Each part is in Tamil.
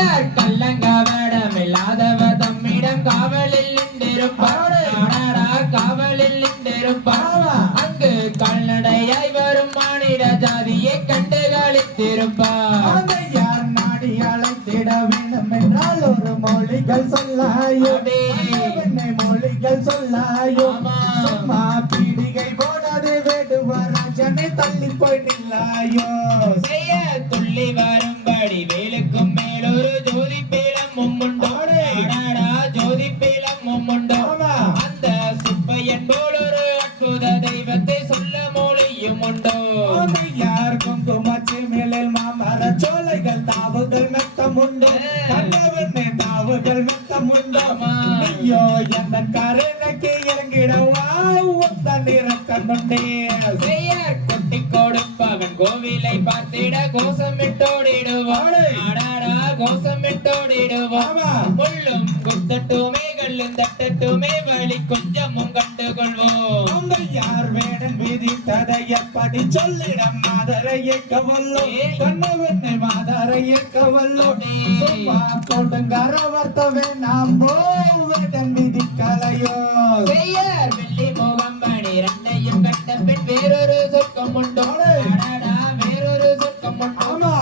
செய்யார் கள்ளங்கவடம் இல்லாதவர் தம்மிடம் காவலில் நின்றிருப்பார் அடடா, காவலில் நின்றிருப்பார் அங்கு கால்நடையாய் வரும் மானிட ஜாதியை கண்டு களித்திருப்பார் ஆந்தையார் நாடி அழைத்திட வேண்டும் என்றால் ஒரு மொழிகள் சொல்லாயோ மொழிகள் சொல்லாயோ. சும்மா பீடிகை போடாதே வேடுவர் ராஜனை தள்ளி போய் நில்லாயோ. செய்ய துள்ளி வரும்படி ஆமா. அந்த சுப்பையன் போல் ஒரு அற்புத தெய்வத்தை சொல்ல மொழியும் உண்டோ? ஆந்தையார் குங்குமச்சி மேலில் மாமர சோலைகள் தாவுகள் மெத்தம் உண்டு? கண்டவனே தாவுகள் மெத்தம் உண்டு. ஐயோ எந்த கருணைக்கு இறங்கிடவா? கொட்டி கொடுப்பவன் கோவிலை பார்த்திட. முள்ளும் குத்தட்டுமே தட்டட்டுமே வழி கொஞ்சமும் கண்டுகொள்வோம். அம்மையார் வேடன் விதித்ததை எப்படி சொல்லிடம்? மாதரை இயக்க வல்லோ கண்ணவனை மாதரை இயக்க வல்லோ சும்மா கொடுங்கர வர்த்தவே நாம் வேடன் விதிக்கலையோ? செய்யார் வெள்ளி முகம்பணி ரெண்டையும் கட்ட பின் வேறொரு சொர்க்கம் உண்டோ. வேறொரு சொர்க்கம் உண்டோ.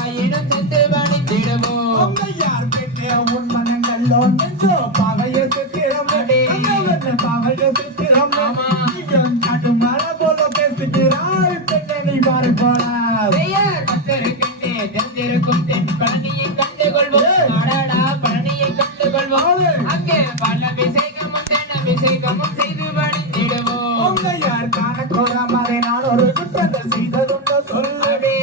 ஆயினும் சென்று பணித்திடுவோம் யார் பெற்ற உன் மனங்களோ நெஞ்சோ பக்தருக்கென்றே தெரிந்திருக்கும் தென் பழனியை கண்டுகொள்வோம் அடடா, பழனியை கண்டுகொள்வோம் அங்கே பல அபிஷேகமும் தென் அபிஷேகமும் செய்து பணித்திடுவோம் அம்மையார் காண கோராமறை நான் ஒரு குற்றங்கள் செய்ததுண்டோ சொல்லு. அடே.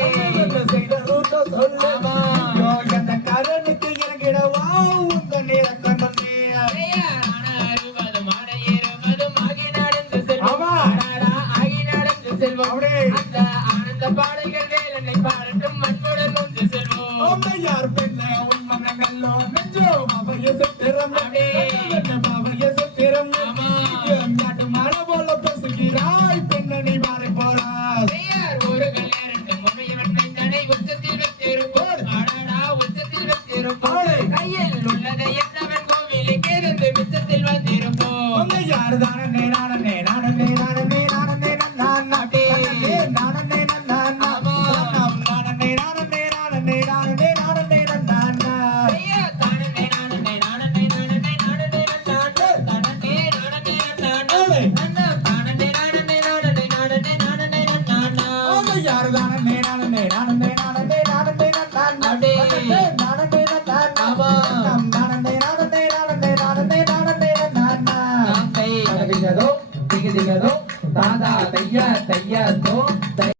என்ன செய்ததுண்டோ சொல்லு. ஆமா. ஐயோ எந்த கரனுக்கு இறங்கிடவா? உங்க நிறக்கண்ணே செய்யார் ஆன அறுபதும் ஆன இருபதும் ஆகி நடந்து செல்வோம். ஆமா. அடடா, ஆகி நடந்து செல்வோம். அப்படியே. அந்த ஆனந்த பாடல்கள் வேலனை பாடட்டும் దిగదు దాదా తయ్య తయ్య తో